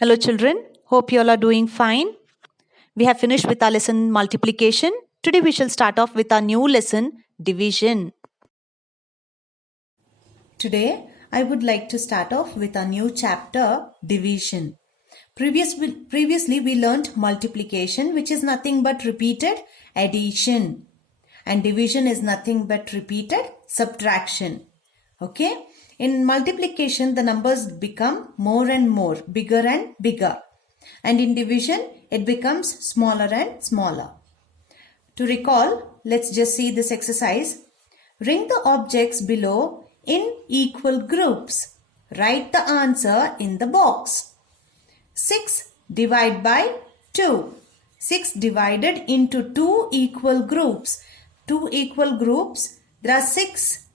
Hello, children. Hope you all are doing fine. We have finished with our lesson multiplication. Today, we shall start off with our new lesson division. Today, I would like to start off with a new chapter division. Previously, we learnt multiplication, which is nothing but repeated addition, and division is nothing but repeated subtraction. Okay? In multiplication, the numbers become more and more, bigger and bigger. And in division, it becomes smaller and smaller. To recall, let's just see this exercise. Ring the objects below in equal groups. Write the answer in the box. 6 divide by 2. 6 divided into 2 equal groups. 2 equal groups. There are 6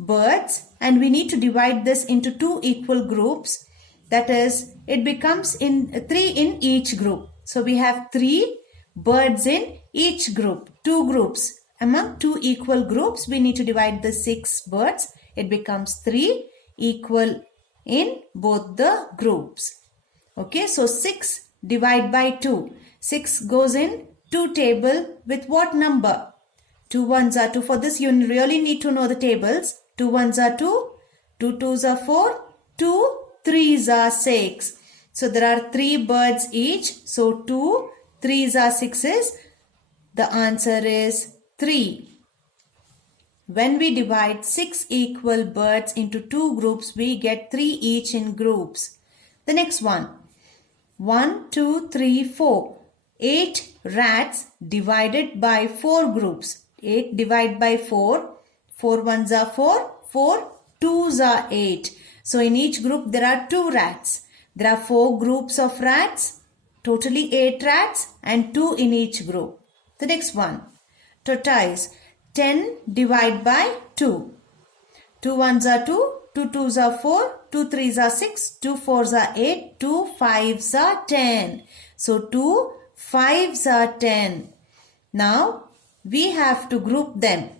birds and we need to divide this into 2 equal groups. That is, it becomes 3 in each group. So we have 3 birds in each group, 2 groups. Among 2 equal groups, we need to divide the 6 birds. It becomes 3 equal in both the groups. Okay, so 6 divide by 2. 6 goes in 2 table with what number? 2 ones are 2. For this, you really need to know the tables. 2 ones are 2, 2 twos are 4, 2 threes are 6. So there are 3 birds each. So 2 threes are 6s. The answer is 3. When we divide 6 equal birds into 2 groups, we get 3 each in groups. The next one. 1, 2, 3, 4. 8 rats divided by 4 groups. 8 divided by 4. 4 ones are 4. 4 twos are 8. So in each group there are 2 rats. There are 4 groups of rats. Totally 8 rats and 2 in each group. The next one. Tortoise. 10 divided by 2. 2 ones are 2. 2 twos are 4. 2 threes are 6. 2 fours are 8. 2 fives are 10. So 2 fives are 10. Now we have to group them.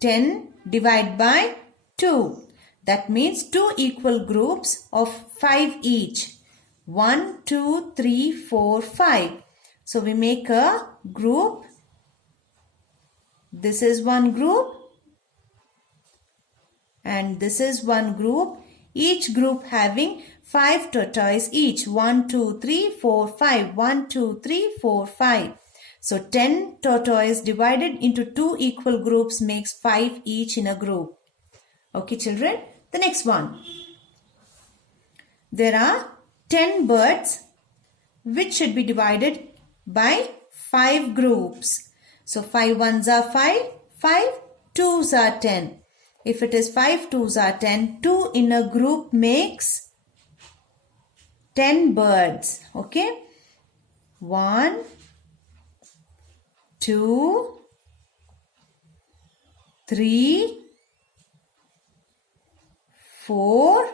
10 divided by 2. That means 2 equal groups of 5 each. 1, 2, 3, 4, 5. So we make a group. This is one group. And this is one group. Each group having 5 tortoise each. 1, 2, 3, 4, 5. 1, 2, 3, 4, 5. So 10 tortoise divided into 2 equal groups makes 5 each in a group. Okay, children. The next one. There are 10 birds which should be divided by 5 groups. So 5 ones are 5, 5 twos are 10. If it is 5 twos are 10, 2 in a group makes 10 birds. Okay. 1, 2, 3, 4,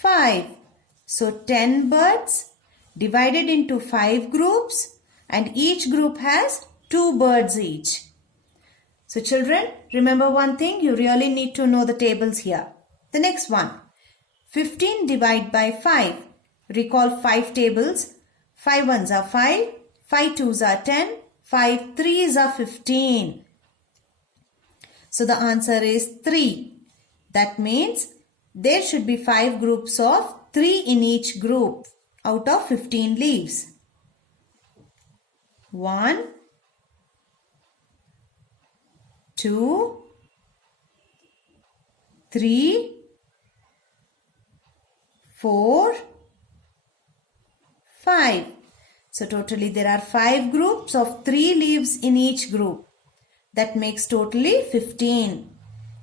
5. So 10 birds divided into 5 groups and each group has 2 birds each. So children, remember one thing, you really need to know the tables here. The next one, 15 divided by 5. Recall 5 tables. 5 ones are 5, 5 twos are 10, 5 threes are 15. So the answer is 3. That means there should be 5 groups of 3 in each group out of 15 leaves. 1, 2, 3, 4, 5. So totally there are 5 groups of 3 leaves in each group. That makes totally 15.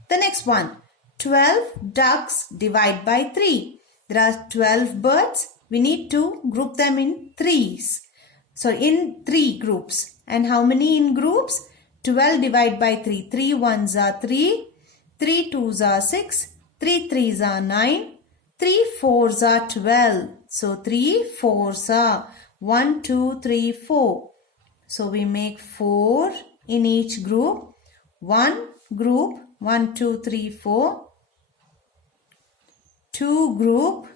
The next one. 12 ducks divide by 3. There are 12 birds. We need to group them in threes. So in 3 groups. And how many in groups? 12 divided by 3. 3 ones are 3. 3 twos are 6. 3 threes are 9. 3 fours are 12. So 3 fours are 1, 2, 3, 4. So we make 4 in each group. One group 1, 2, 3, 4. 2 group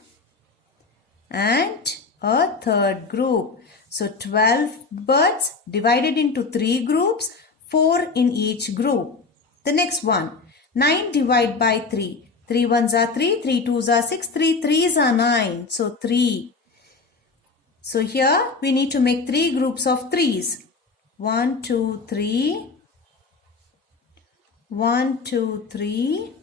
and a third group. So 12 birds divided into 3 groups, 4 in each group. The next one, 9 divided by 3. 3 ones are 3, 3 twos are 6, 3 threes are 9. So 3. So here we need to make 3 groups of 3s. 1, 2, 3. 1, 2, 3.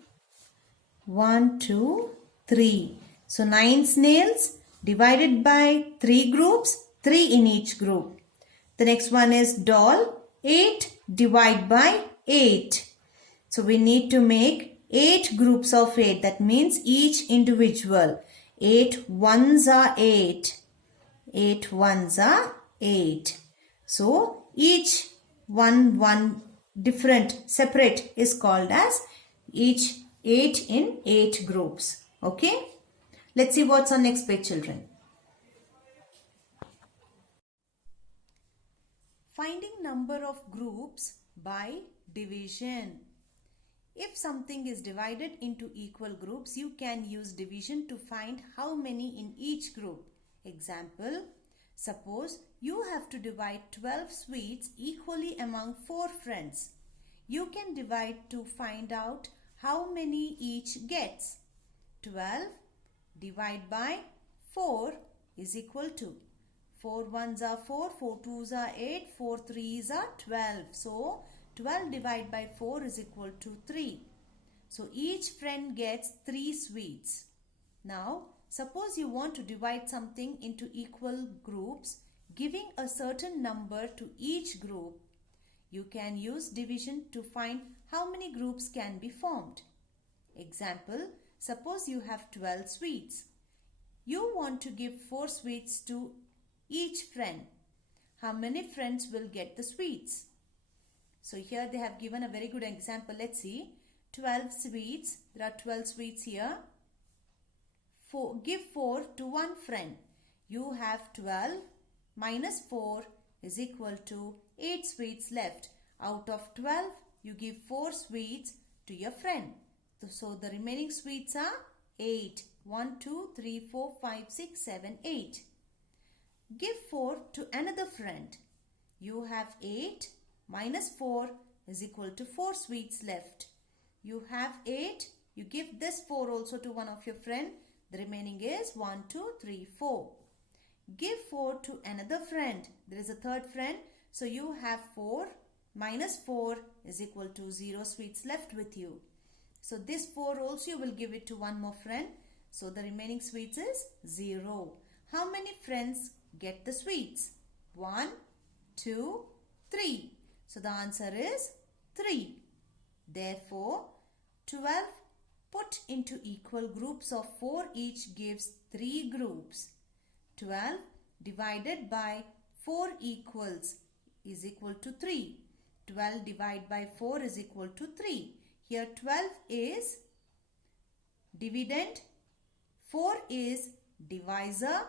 1, 2, 3. So 9 snails divided by 3 groups, 3 in each group. The next one is doll, 8 divided by 8. So we need to make 8 groups of 8. That means each individual. 8 ones are 8. 8 ones are 8. So each one different separate is called as each 8 in 8 groups. Okay. Let's see what's on next page, children. Finding number of groups by division. If something is divided into equal groups, you can use division to find how many in each group. Example, suppose you have to divide 12 sweets equally among 4 friends. You can divide to find out how many each gets. 12 divided by 4 is equal to 4 ones are 4, 4 twos are 8, 4 threes are 12. So 12 divided by 4 is equal to 3. So each friend gets 3 sweets. Now suppose you want to divide something into equal groups, giving a certain number to each group. You can use division to find how many groups can be formed. Example, suppose you have 12 sweets. You want to give 4 sweets to each friend. How many friends will get the sweets? So here they have given a very good example. Let's see. 12 sweets. There are 12 sweets here. Give 4 to one friend. You have 12 minus 4 is equal to 8 sweets left. Out of 12, you give 4 sweets to your friend. So the remaining sweets are 8. 1, 2, 3, 4, 5, 6, 7, 8. Give 4 to another friend. You have 8 minus 4 is equal to 4 sweets left. You have 8. You give this 4 also to one of your friend. The remaining is 1, 2, 3, 4. Give 4 to another friend. There is a third friend. So you have 4 minus 4 is equal to 0 sweets left with you. So this 4 also you will give it to one more friend. So the remaining sweets is 0. How many friends get the sweets? 1, 2, 3. So the answer is 3. Therefore, 12 put into equal groups of 4 each gives 3 groups. 12 divided by 4 equals is equal to 3. 12 divided by 4 is equal to 3. Here 12 is dividend, 4 is divisor,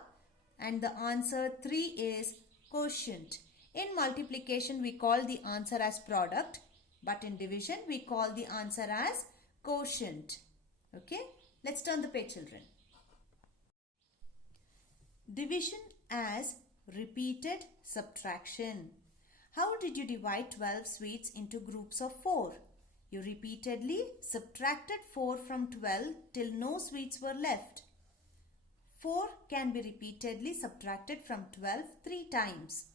and the answer 3 is quotient. In multiplication we call the answer as product, but in division we call the answer as quotient. Okay, let's turn the page, children. Division as repeated subtraction. How did you divide 12 sweets into groups of 4? You repeatedly subtracted 4 from 12 till no sweets were left. 4 can be repeatedly subtracted from 12 3 times.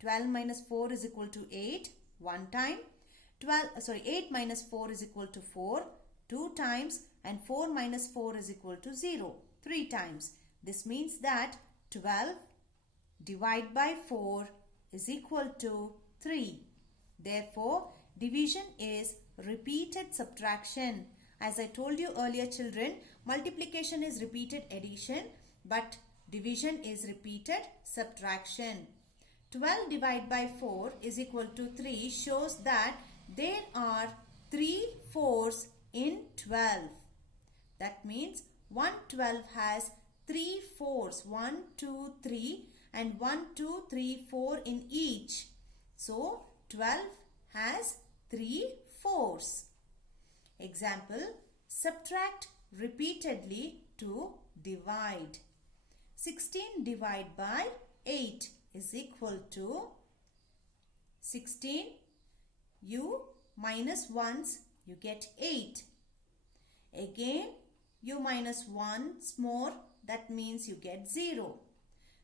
12 minus 4 is equal to 8 one time. 8 minus 4 is equal to 4 2 times, and 4 minus 4 is equal to 0 3 times. This means that 12 divided by 4 is equal to 3. Therefore, division is repeated subtraction. As I told you earlier, children, multiplication is repeated addition, but division is repeated subtraction. 12 divided by 4 is equal to 3 shows that there are 3 4s in 12. That means 112 has 3 4s, 1, 2, 3, and 1, 2, 3, 4 in each. So 12 has 3 4s. Example, subtract repeatedly to divide. 16 divided by 8 is equal to 16. You minus 1s, you get 8. Again, you minus 1s more, that means you get 0.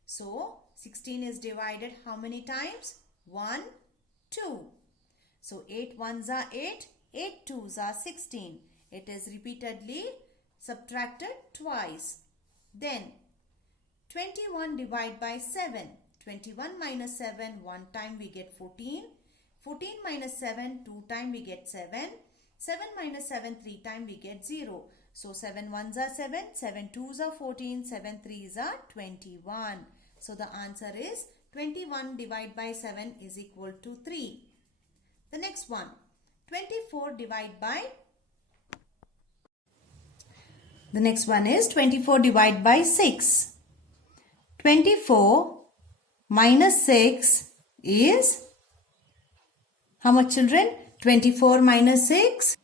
So, 16 is divided how many times? 1, 2. So, 8 1s are 8, 8 2s are 16. It is repeatedly subtracted twice. Then, 21 divided by 7. 21 minus 7, 1 time we get 14. 14 minus 7, 2 time we get 7. 7 minus 7, 3 time we get 0. So 7 1s are 7, 7 2s are 14, 7 3s are 21. So the answer is 21 divided by 7 is equal to 3. The next one, 24 divided by... The next one is 24 divided by 6. 24 minus 6 is... How much, children? 24 minus 6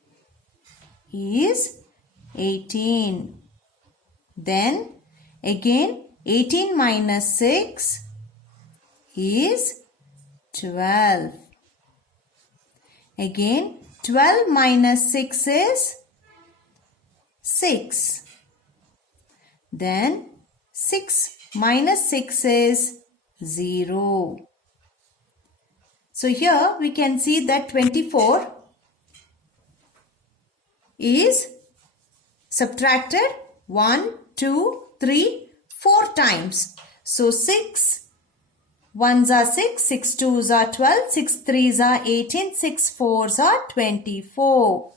is 18. Then again 18 minus 6 is 12. Again 12 minus 6 is 6. Then 6 minus 6 is 0. So here we can see that 24 is subtracted 1, 2, 3, 4 times. So 6 1s are 6, 6 2s are 12, 6 3s are 18, 6 4s are 24.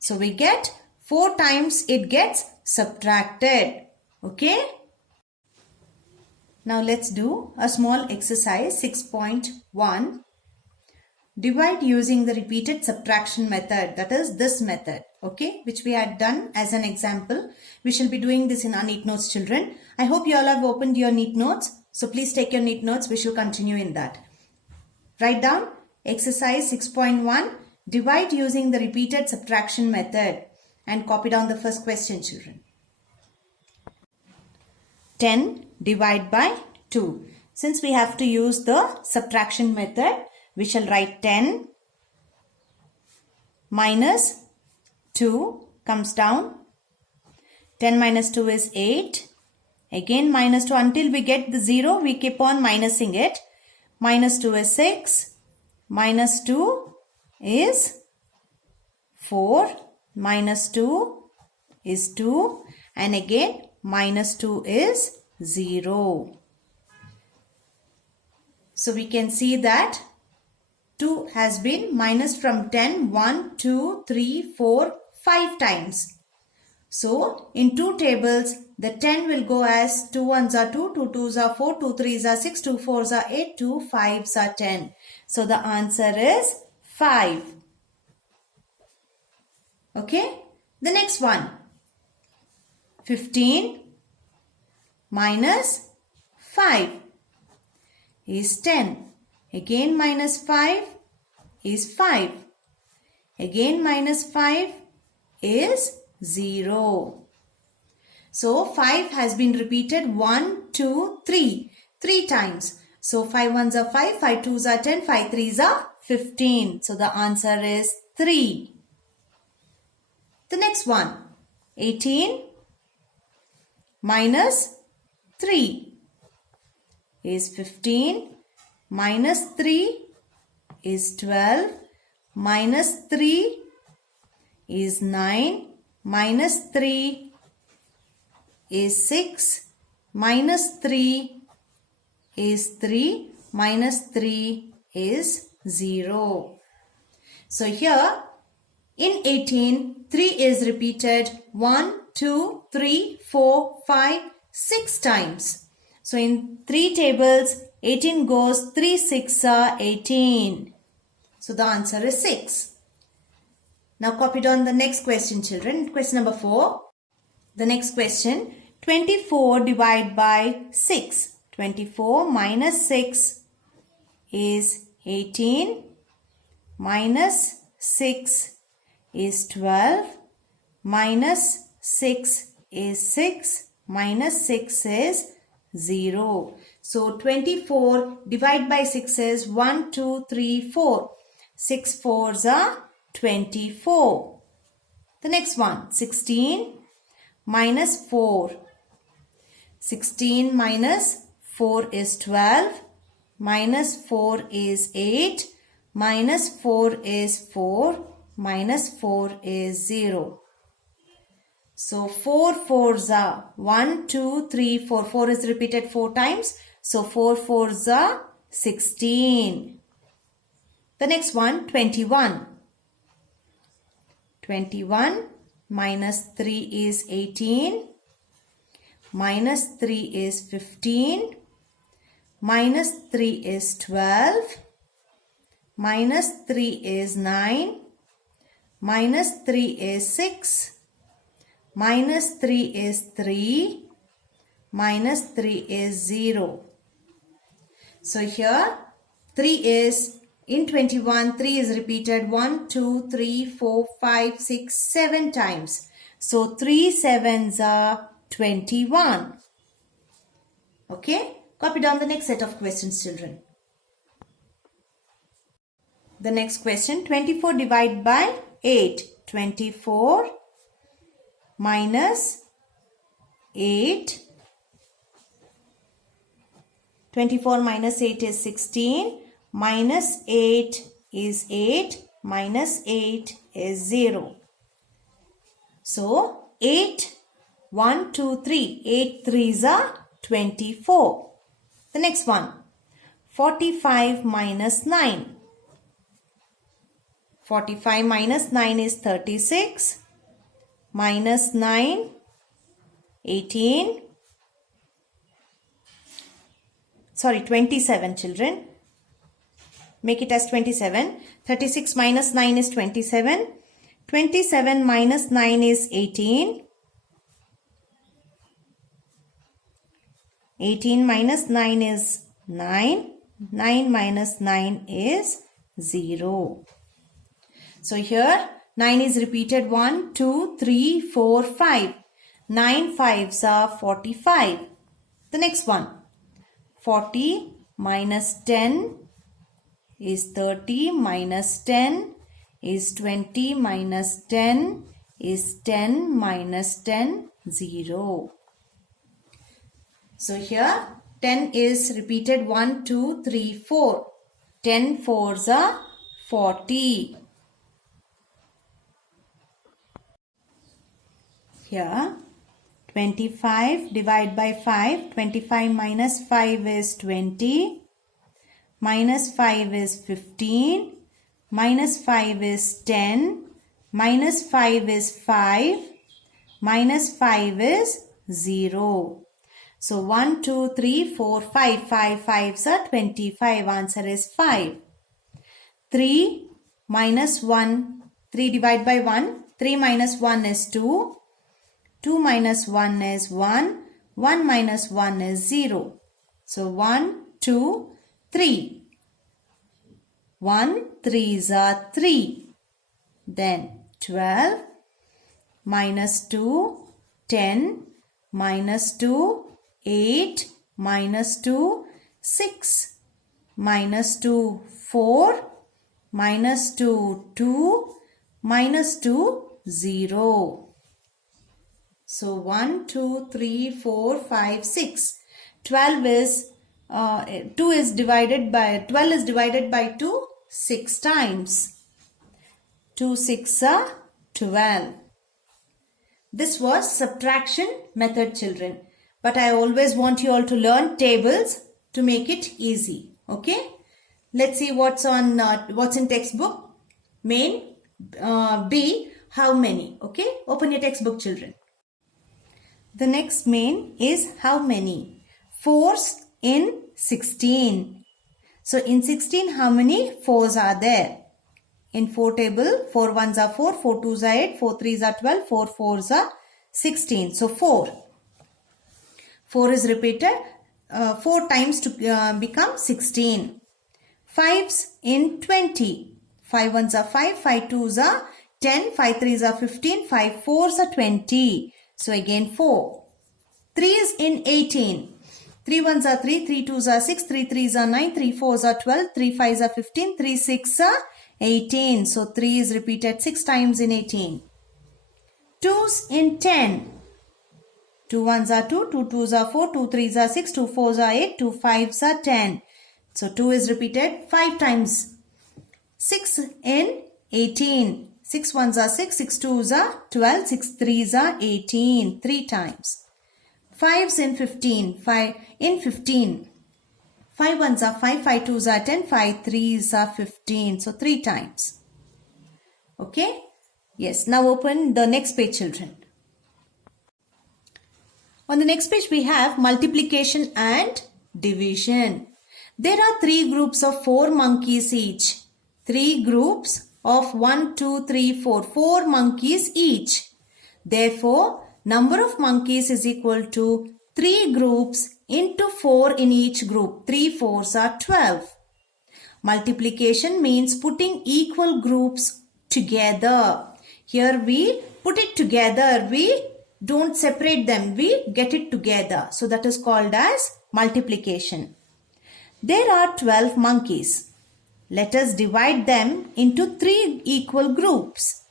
So we get 4 times it gets subtracted. Okay. Now let's do a small exercise 6.1. Divide using the repeated subtraction method, that is this method, okay, which we had done as an example. We shall be doing this in our neat notes, children. I hope you all have opened your neat notes. So please take your neat notes. We shall continue in that. Write down exercise 6.1. Divide using the repeated subtraction method and copy down the first question, children. 10 divide by 2. Since we have to use the subtraction method, we shall write 10 minus 2 comes down. 10 minus 2 is 8. Again minus 2 until we get the 0, we keep on minusing it. Minus 2 is 6. Minus 2 is 4. Minus 2 is 2. And again minus 2 is 0. So we can see that 2 has been minus from 10 1, 2, 3, 4, 5 times. So in 2 tables the 10 will go as 2 1s are 2, 2 2s are 4, 2 3s are 6, 2 4s are 8, 2 5s are 10. So the answer is 5. Okay. The next one, 15 minus 5 is 10. Again minus 5 is 5. Again minus 5 is 0. So 5 has been repeated 1, 2, 3. 3 times. So 5 1s are 5, 5 2s are 10, 5 3s are 15. So the answer is 3. The next one, 18 minus 3 is 15. Minus 3 is 12. Minus 3 is 9. Minus 3 is 6. Minus 3 is 3. Minus 3 is 0. So here in 18, 3 is repeated 1, 2, 3, 4, 5, 6 times. So in 3 tables, 18 goes 3 6 are 18. So the answer is 6. Now copy down the next question, children. Question number 4. The next question, 24 divided by 6. 24 minus 6 is 18. Minus 6 is 12. Minus 6 is 6. minus 6 is 0. So 24 divided by 6 is 1, 2, 3, 4. 6 fours are 24. The next one, 16 minus 4. 16 minus 4 is 12. Minus 4 is 8. Minus 4 is 4. Minus 4 is 0. So 4 fours are 1, 2, 3, 4. 4 is repeated 4 times. So 4 fours are 16. The next one, 21. 21 minus 3 is 18. Minus 3 is 15. Minus 3 is 12. Minus 3 is 9. Minus 3 is 6. Minus 3 is 3. Minus 3 is 0. So here 3 is, in 21, 3 is repeated 1, 2, 3, 4, 5, 6, 7 times. So 3 sevens are 21. Okay? Copy down the next set of questions, children. The next question, 24 divided by 8. 24 minus 8. 24 minus 8 is 16. Minus 8 is 8. Minus 8 is 0. So 8, 1, 2, 3. 8 threes are 24. The next one, 45 minus 9. 45 minus 9 is 36. Minus 9, 18. Sorry, 27, children. Make it as 27. 36 minus 9 is 27. 27 minus 9 is 18. 18 minus 9 is 9. 9 minus 9 is 0. So here 9 is repeated 1, 2, 3, 4, 5. 9 fives are 45. The next one, 40 minus 10 is 30. Minus 10 is 20. Minus 10 is 10. Minus 10, 0. So here 10 is repeated 1, 2, 3, 4. 10 fours are 40. Here 25 divided by 5. 25 minus 5 is 20. Minus 5 is 15. Minus 5 is 10. Minus 5 is 5. Minus 5 is 0. So 1, 2, 3, 4, 5. 5 fives are 25. Answer is 5. 3 minus 1. 3 divided by 1. 3 minus 1 is 2. 2 minus 1 is 1. 1 minus 1 is 0. So 1, 2, 3. 1 threes are 3. Then 12 minus 2, 10 minus 2, 8 minus 2, 6 minus 2, 4 minus 2, 2 minus 2, 0. So 1, 2, 3, 4, 5, 6. 12 is 12 is divided by 2 6 times. 2 6 are 12. This was subtraction method, children. But I always want you all to learn tables to make it easy. Okay? Let's see what's in textbook. Main B, how many? Okay? Open your textbook, children. The next main is how many? 4s in 16. So in 16, how many 4s are there? In 4 table, 4 1s are 4, 4 2s are 8, 4 3s are 12, 4 4s are 16. So 4. 4 is repeated 4 times to become 16. 5s in 20. 5 1s are 5, 5 2s are 10, 5 3s are 15, 5 4s are 20. So again 4. in 18. 3 ones are 3, 3 twos are 6, 3 threes are 9, 3 fours are 12, 3 fives are 15, 3 six are 18. So 3 is repeated 6 times in 18. 2s in 10. 2 ones are 2, 2 twos are 4, 2 threes are 6, 2 fours are 8, 2 fives are 10. So 2 is repeated 5 times. 6 in 18. 6 ones are 6, 6 twos are 12, 6 threes are 18. 3 times. 5s in 15. 5 in 15. 5 ones are 5, 5 twos are 10, 5 threes are 15. So 3 times. Okay? Yes. Now open the next page, children. On the next page we have multiplication and division. There are 3 groups of 4 monkeys each. 3 groups of 1, 2, 3, 4. 4 monkeys each. Therefore, number of monkeys is equal to 3 groups into 4 in each group. 3 fours are 12. Multiplication means putting equal groups together. Here we put it together. We don't separate them. We get it together. So that is called as multiplication. There are 12 monkeys. Let us divide them into 3 equal groups.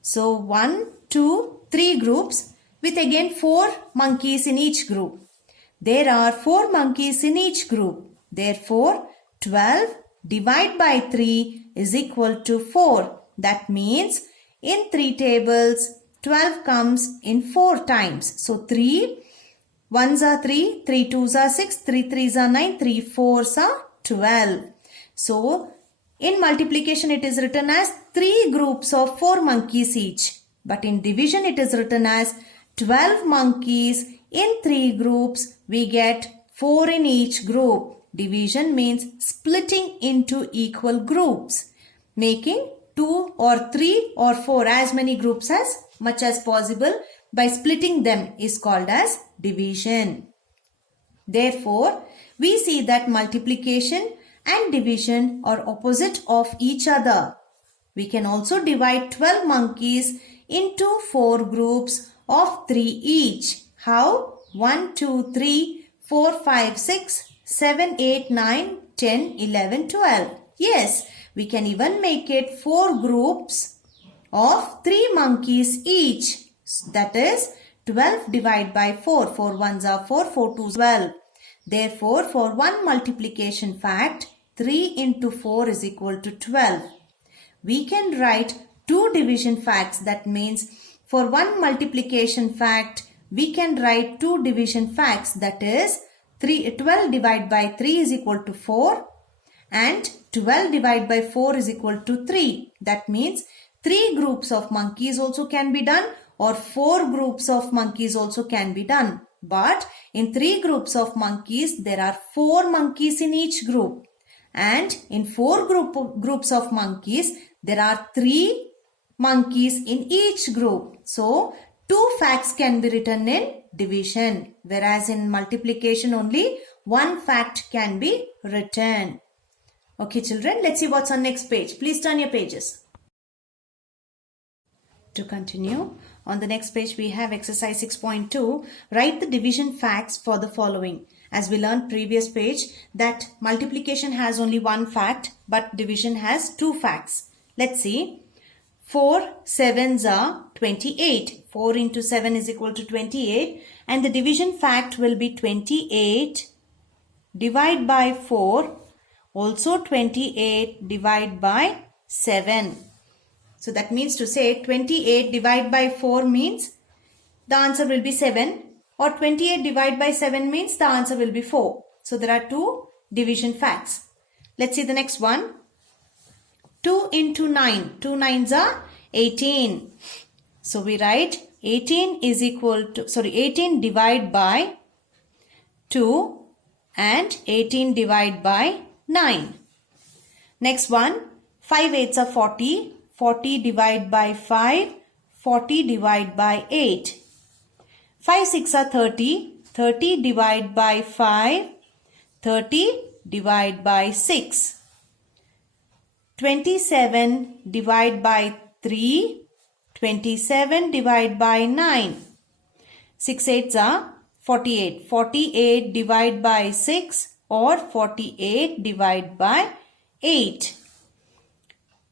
So 1, 2, 3 groups with again 4 monkeys in each group. There are 4 monkeys in each group. Therefore, 12 divided by 3 is equal to 4. That means in 3 tables, 12 comes in 4 times. So 3 ones are 3, 3 twos are 6, 3 threes are 9, 3 fours are 12. So in multiplication it is written as 3 groups of 4 monkeys each. But in division it is written as 12 monkeys in 3 groups. We get 4 in each group. Division means splitting into equal groups, making 2 or 3 or 4 as many groups as much as possible by splitting them is called as division. Therefore, we see that multiplication and division are opposite of each other. We can also divide 12 monkeys into 4 groups of 3 each. How? 1, 2, 3, 4, 5, 6, 7, 8, 9, 10, 11, 12. Yes, we can even make it 4 groups of 3 monkeys each. That is 12 divided by 4. 4 ones are 4, 4 twos 12. Therefore, for one multiplication fact, 3 into 4 is equal to 12. We can write 2 division facts. That means for one multiplication fact, we can write 2 division facts. That is 12 divided by 3 is equal to 4 and 12 divided by 4 is equal to 3. That means 3 groups of monkeys also can be done or 4 groups of monkeys also can be done. But in 3 groups of monkeys, there are 4 monkeys in each group. And in 4 groups of monkeys, there are 3 monkeys in each group. So, 2 facts can be written in division. Whereas in multiplication only 1 fact can be written. Okay children, let's see what's on next page. Please turn your pages. To continue, on the next page we have exercise 6.2. Write the division facts for the following. As we learned previous page that multiplication has only 1 fact but division has 2 facts. Let's see. 4 sevens are 28. 4 into 7 is equal to 28 and the division fact will be 28 divided by 4, also 28 divided by 7. So that means to say 28 divided by 4 means the answer will be 7 or 28 divided by 7 means the answer will be 4. So there are 2 division facts. Let's see the next one. 2 into 9. 2 nines are 18. So we write 18 is equal to, 18 divided by 2 and 18 divided by 9. Next one. 5 eights are 40. 40 divided by 5. 40 divided by 8. 5 6 are 30. 30 divided by 5. 30 divided by 6. 27 divided by 3. 27 divided by 9. 6 eights are 48. 48 divide by 6 or 48 divide by 8.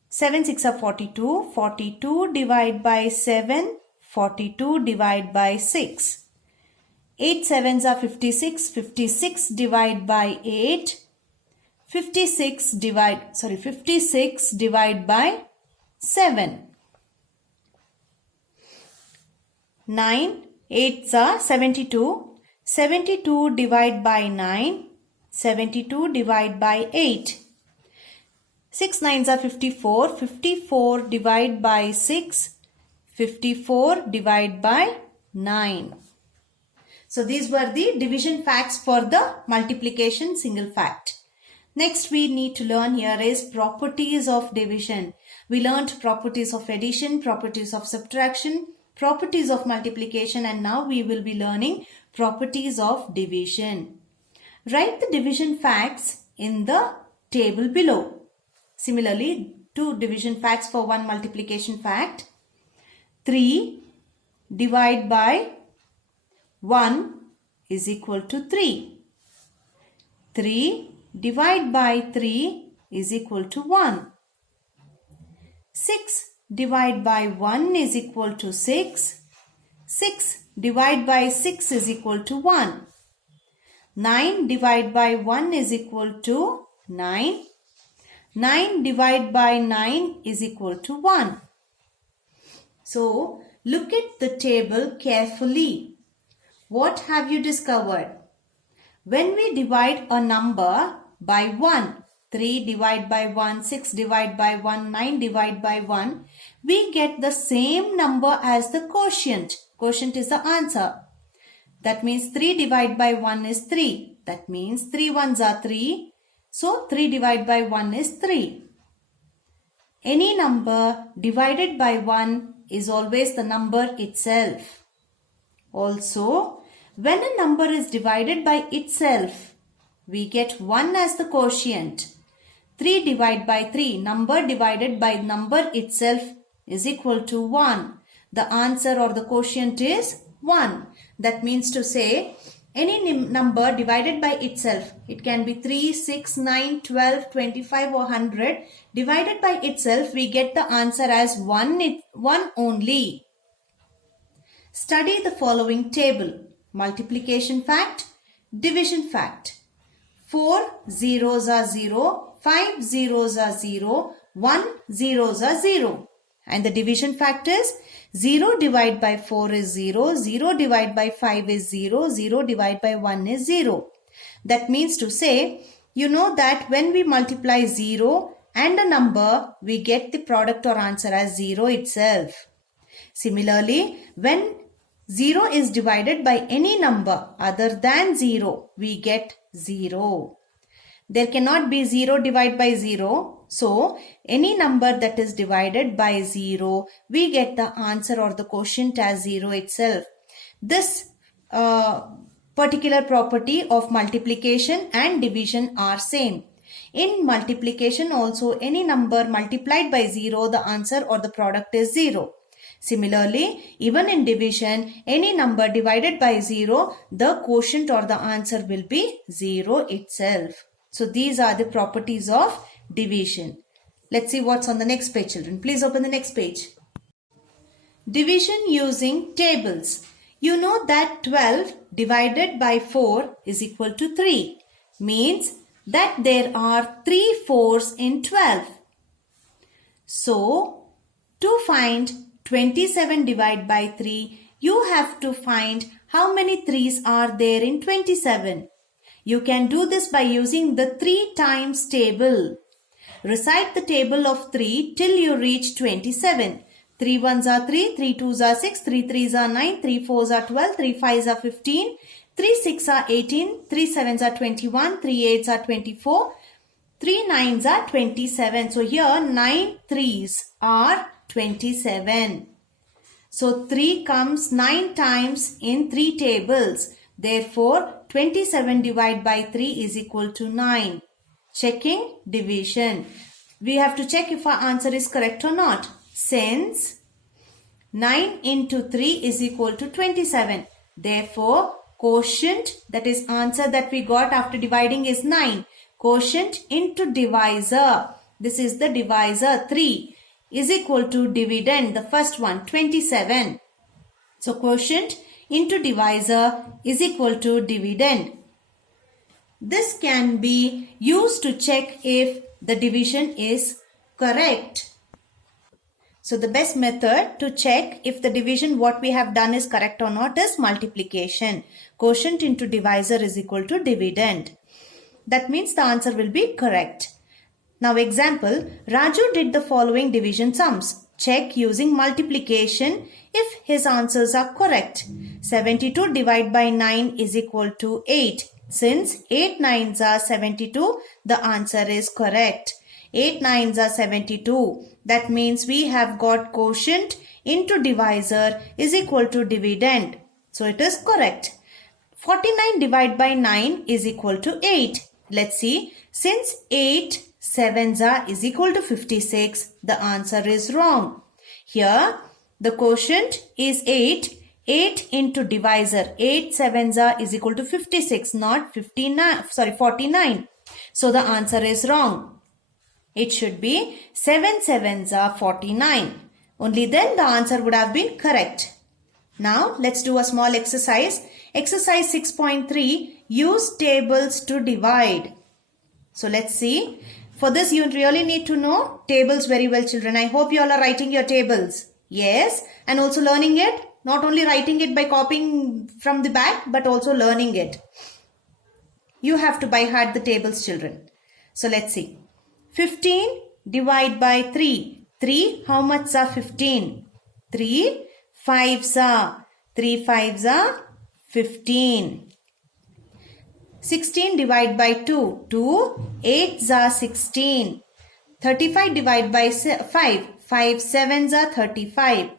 7 6 are 42. 42 divide by 7. 42 divide by 6. 8 sevens are 56. 56 divide by 8. 56 divide by 7. 9 8s are 72. 72 divide by 9. 72 divide by 8. 6 9s are 54. 54 divide by 6. 54 divide by 9. So these were the division facts for the multiplication single fact. Next we need to learn here is properties of division. We learned properties of addition, properties of subtraction, properties of multiplication, and now we will be learning properties of division. Write the division facts in the table below. Similarly, 2 division facts for 1 multiplication fact. 3 divide by 1 is equal to 3. 3 divide by 3 is equal to 1. 6 divide by 1 is equal to 6. 6 divide by 6 is equal to 1. 9 divide by 1 is equal to 9. 9 divide by 9 is equal to 1. So, look at the table carefully. What have you discovered? When we divide a number by 1, 3 divide by 1, 6 divide by 1, 9 divide by 1, we get the same number as the quotient. Quotient is the answer. That means 3 divide by 1 is 3. That means 3 ones are 3. So 3 divide by 1 is 3. Any number divided by 1 is always the number itself. Also, when a number is divided by itself, we get 1 as the quotient. 3 divided by 3, number divided by number itself is equal to 1. The answer or the quotient is 1. That means to say, any number divided by itself, it can be 3, 6, 9, 12, 25 or 100. Divided by itself, we get the answer as 1 only. Study the following table. Multiplication fact, division fact. 4 zeros are 0, 5 zeros are 0, 1 zeros are 0. And the division fact is 0 divided by 4 is 0, 0 divided by 5 is 0, 0 divided by 1 is 0. That means to say, you know that when we multiply 0 and a number, we get the product or answer as 0 itself. Similarly, when 0 is divided by any number other than 0, we get 0. There cannot be 0 divided by 0. So, any number that is divided by 0, we get the answer or the quotient as 0 itself. This particular property of multiplication and division are same. In multiplication also, any number multiplied by 0, the answer or the product is 0. Similarly, even in division, any number divided by 0, the quotient or the answer will be 0 itself. So, these are the properties of division. Let's see what's on the next page, children. Please open the next page. Division using tables. You know that 12 divided by 4 is equal to 3. Means that there are 3 4s in 12. So, to find 27 divided by 3, you have to find how many 3's are there in 27. You can do this by using the 3 times table. Recite the table of 3 till you reach 27. 3 1s are 3, 3 2s are 6, 3 3s are 9, 3 4s are 12, 3 5s are 15, 3 6 are 18, 3 7s are 21, 3 8s are 24, 3 9s are 27. So here 9 3's are 27. So 3 comes 9 times in 3 tables. Therefore 27 divided by 3 is equal to 9. Checking division. We have to check if our answer is correct or not. Since 9 into 3 is equal to 27. Therefore quotient, that is answer that we got after dividing, is 9. Quotient into divisor, this is the divisor 3, is equal to dividend, the first one, 27. So quotient into divisor is equal to dividend. This can be used to check if the division is correct. So the best method to check if the division what we have done is correct or not is multiplication. Quotient into divisor is equal to dividend. That means the answer will be correct. Now example, Raju did the following division sums. Check using multiplication if his answers are correct. 72 divided by 9 is equal to 8. Since 8 9s are 72, the answer is correct. 8 9s are 72. That means we have got quotient into divisor is equal to dividend. So it is correct. 49 divided by 9 is equal to 8. Let's see. Since 8 7s are is equal to 56, the answer is wrong. Here the quotient is 8. 8 into divisor. 8 7s are is equal to 56, not 49. So the answer is wrong. It should be 7 7s are 49. Only then the answer would have been correct. Now let's do a small exercise. Exercise 6.3. Use tables to divide. So let's see. For this you really need to know tables very well, children. I hope you all are writing your tables. Yes, and also learning it. Not only writing it by copying from the back, but also learning it. You have to by heart the tables, children. So let's see. 15 divided by 3. 3, how much are 15? 3 5s are. 3 5s are 15. 16 divided by 2. 2 8s are 16. 35 divided by 5. 5 7s are 35.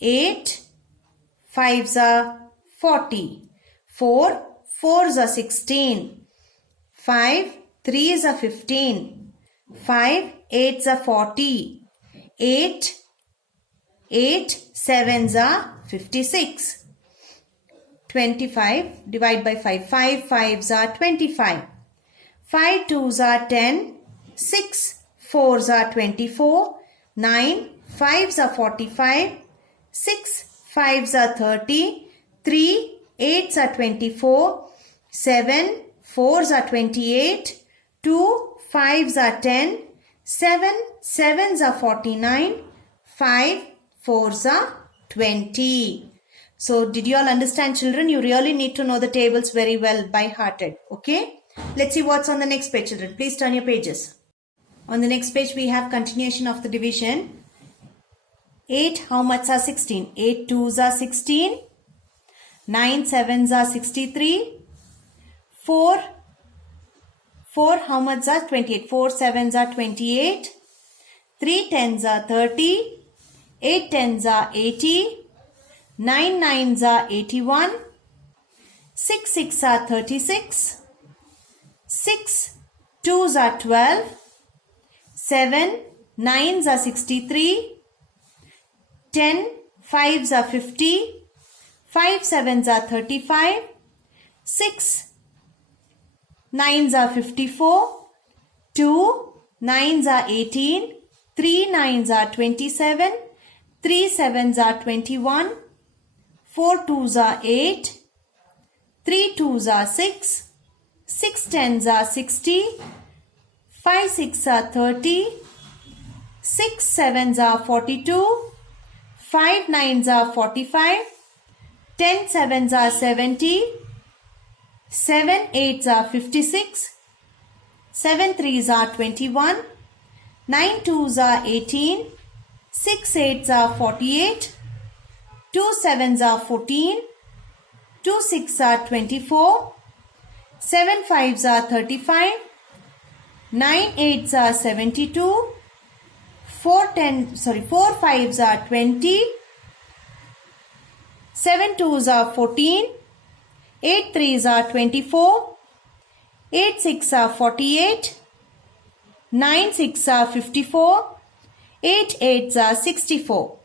8 5s are 40. 4 4s are 16. 5 3s are 15. 5 8s are 40. 8 7s are 56. 25 divided by 5. 5 5s are 25. 5 2s are 10. 6 4s are 24. 9 5s are 45. 6 5s are 30. 3 8s are 24. 7 4s are 28. 2 5s are 10. 7 7s are 49. 5 4s are 20. So did you all understand, children? You really need to know the tables very well by hearted. Okay. Let's see what's on the next page, children. Please turn your pages. On the next page we have continuation of the division. 8 how much are 16? 8 2s are 16. 9 7s are 63. 4 how much are 28? 4 7s are 28. 3 10s are 30. 8 10s are 80. 9 9s are 81. 6 6 are 36. 6 2s are 12. 7 9s are 63. 10 5s are 50. 5 7s are 35. 6 9s are 54. 2 9s are 18. 3 9s are 27. 3 7s are 21. 4 2s are 8. 3 2s are 6. 6 10s are 60. 5 6 are 30. 6 7s are 42. 5 9s are 45. 10 7s are 70. 7 8s are 56. 7 3s are 21. 9 2s are 18. 6 8s are 48. 2 7s are 14. 2 6 are 24. 7 5s are 35. 9 8s are 72. 4 5s are 20. 7 2s are 14. 8 3s are 24. 8 6 are 48. 9 6 are 54. 8 8s are 64.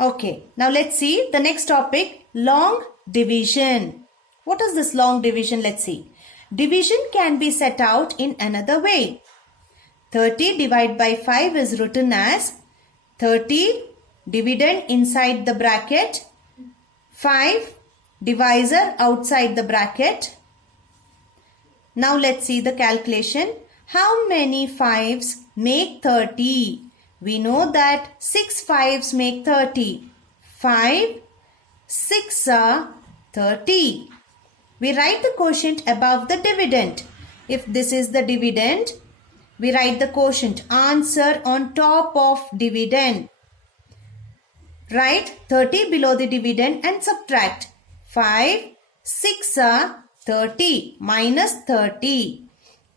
Okay, now let's see the next topic, long division. What is this long division? Let's see. Division can be set out in another way. 30 divided by 5 is written as 30 dividend inside the bracket, 5 divisor outside the bracket. Now let's see the calculation. How many 5s make 30? We know that 6 5s make 30. 5 6 are 30. We write the quotient above the dividend. If this is the dividend, we write the quotient, answer on top of dividend. Write 30 below the dividend and subtract. 5 6 are 30 minus 30.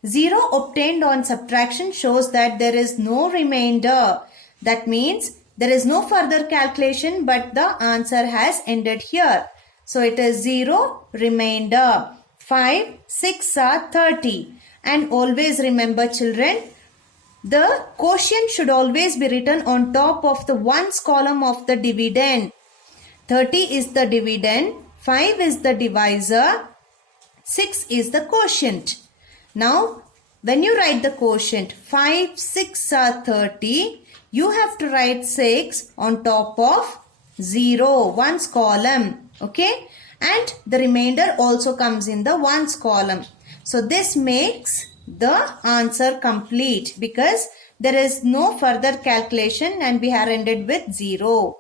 0 obtained on subtraction shows that there is no remainder. That means there is no further calculation, but the answer has ended here. So it is 0 remainder. 5 6 are 30. And always remember, children, the quotient should always be written on top of the ones column of the dividend. 30 is the dividend, 5 is the divisor, 6 is the quotient. Now, when you write the quotient 5 6 are 30, you have to write 6 on top of 0, ones column. Okay? And the remainder also comes in the ones column. So this makes the answer complete because there is no further calculation and we have ended with 0.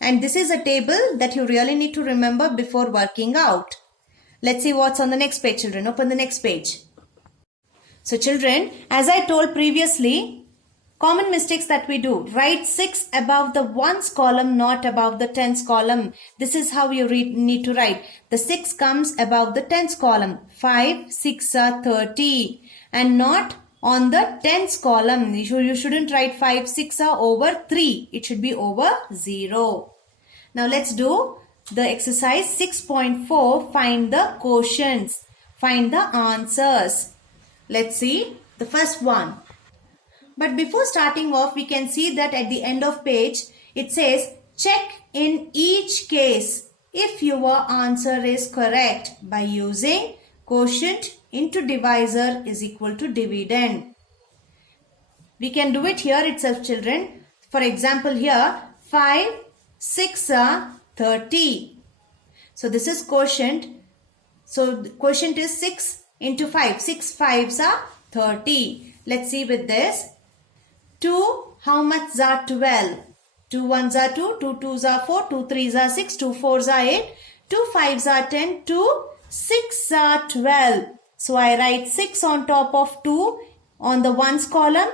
And this is a table that you really need to remember before working out. Let's see what's on the next page, children. Open the next page. So children, as I told previously, common mistakes that we do. Write 6 above the ones column, not above the tens column. This is how you need to write. The 6 comes above the tens column. 5 6 are 30 and not on the tens column. You shouldn't write 5 6 are over 3. It should be over 0. Now let's do the exercise 6.4. Find the quotients. Find the answers. Let's see the first one. But before starting off, we can see that at the end of page, it says, check in each case if your answer is correct by using quotient into divisor is equal to dividend. We can do it here itself, children. For example, here, 5 6 are 30. So this is quotient. So the quotient is 6 into 5. 6 5s are 30. Let's see with this. 2, how much are 12? 2 1s are 2, 2 2s are 4, 2 3s are 6, 2 4s are 8, 2 5s are 10, 2 6 are 12. So I write 6 on top of 2 on the ones column.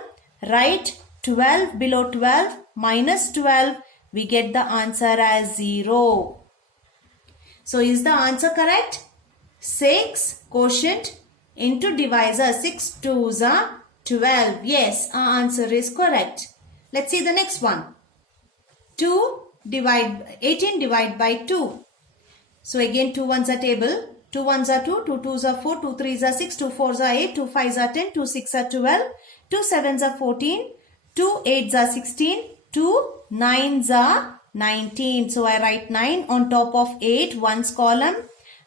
Write 12 below 12 minus 12. We get the answer as 0. So is the answer correct? 6 quotient into divisor. 6 2s are 12. Yes, our answer is correct. Let's see the next one. 18 divided by 2. So again 2 1s are table. 2 1s are 2, 2 2s are 4, 2 3s are 6, 2 4s are 8, 2 5s are 10, 2 6 are 12, 2 7s are 14, 2 8s are 16, 2 9s are 19. So I write 9 on top of 8, ones column.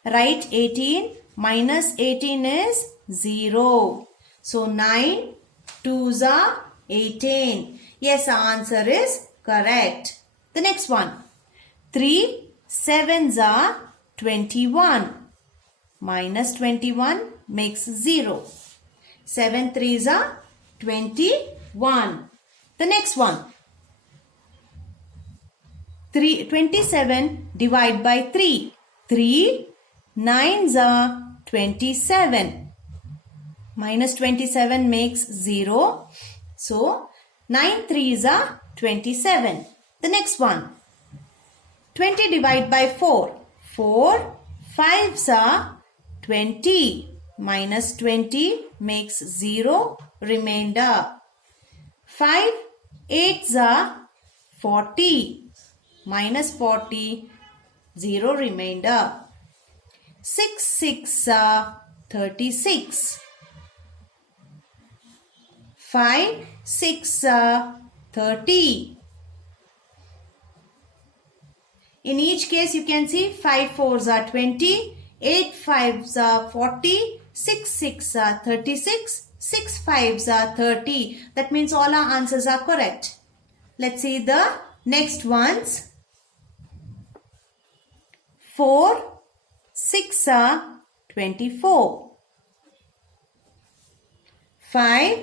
Write 18 minus 18 is 0. So 9 2s are 18. Yes, our answer is correct. The next one. 3 7s are 21. Minus 21 makes 0. 7 3s are 21. The next one. 27 divided by 3. 3 9s are 27. Minus 27 makes 0. So, 9 3s are 27. The next one. 20 divided by 4. 4 5s are 20. Minus 20 makes 0. Remainder. 5 8s are 40. Minus 40. 0 remainder. 6 6 are 36. 5 6 are 30. In each case, you can see 5 4s are 20, 8 5s are 40, 6 6 are 36, 6 5s are 30. That means all our answers are correct. Let's see the next ones. 4 6 are 24. 5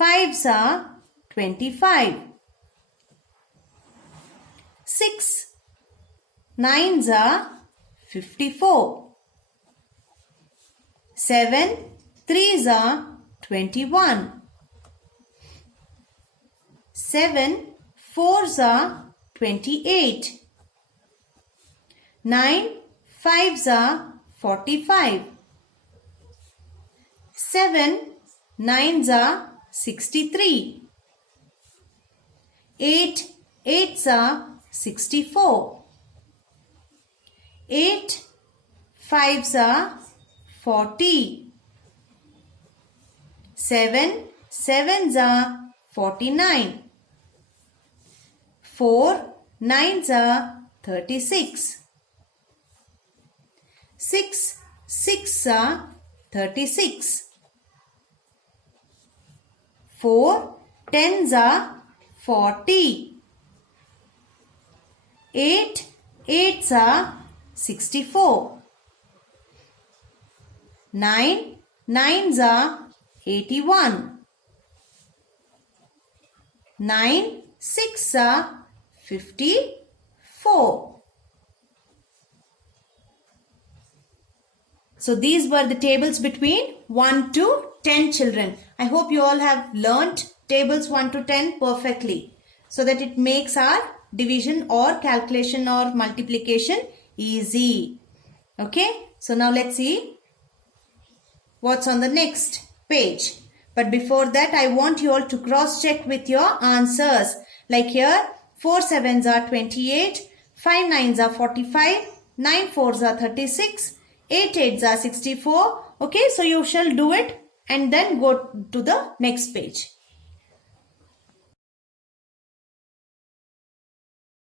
5s are 25. 6 9s are 54. 7 3s are 21. 7 4s are 28. 9 5s are 45. 7 9s are 63. 8 8s are 64. 8 5s are 40. 7 7s are 49. 4 9s are 36. 6 6 are 36. 4 10s are 40. 8 8s are 64. 9 9s are 81. 9 6 are 54. So these were the tables between 1 to 10 children. I hope you all have learnt tables 1 to 10 perfectly, so that it makes our division or calculation or multiplication easy. Okay, so now let's see what's on the next page. But before that, I want you all to cross check with your answers. Like here, 4 7s are 28, 5 9s are 45, 9 4s are 36, 8 8s are 64. Okay, so you shall do it and then go to the next page.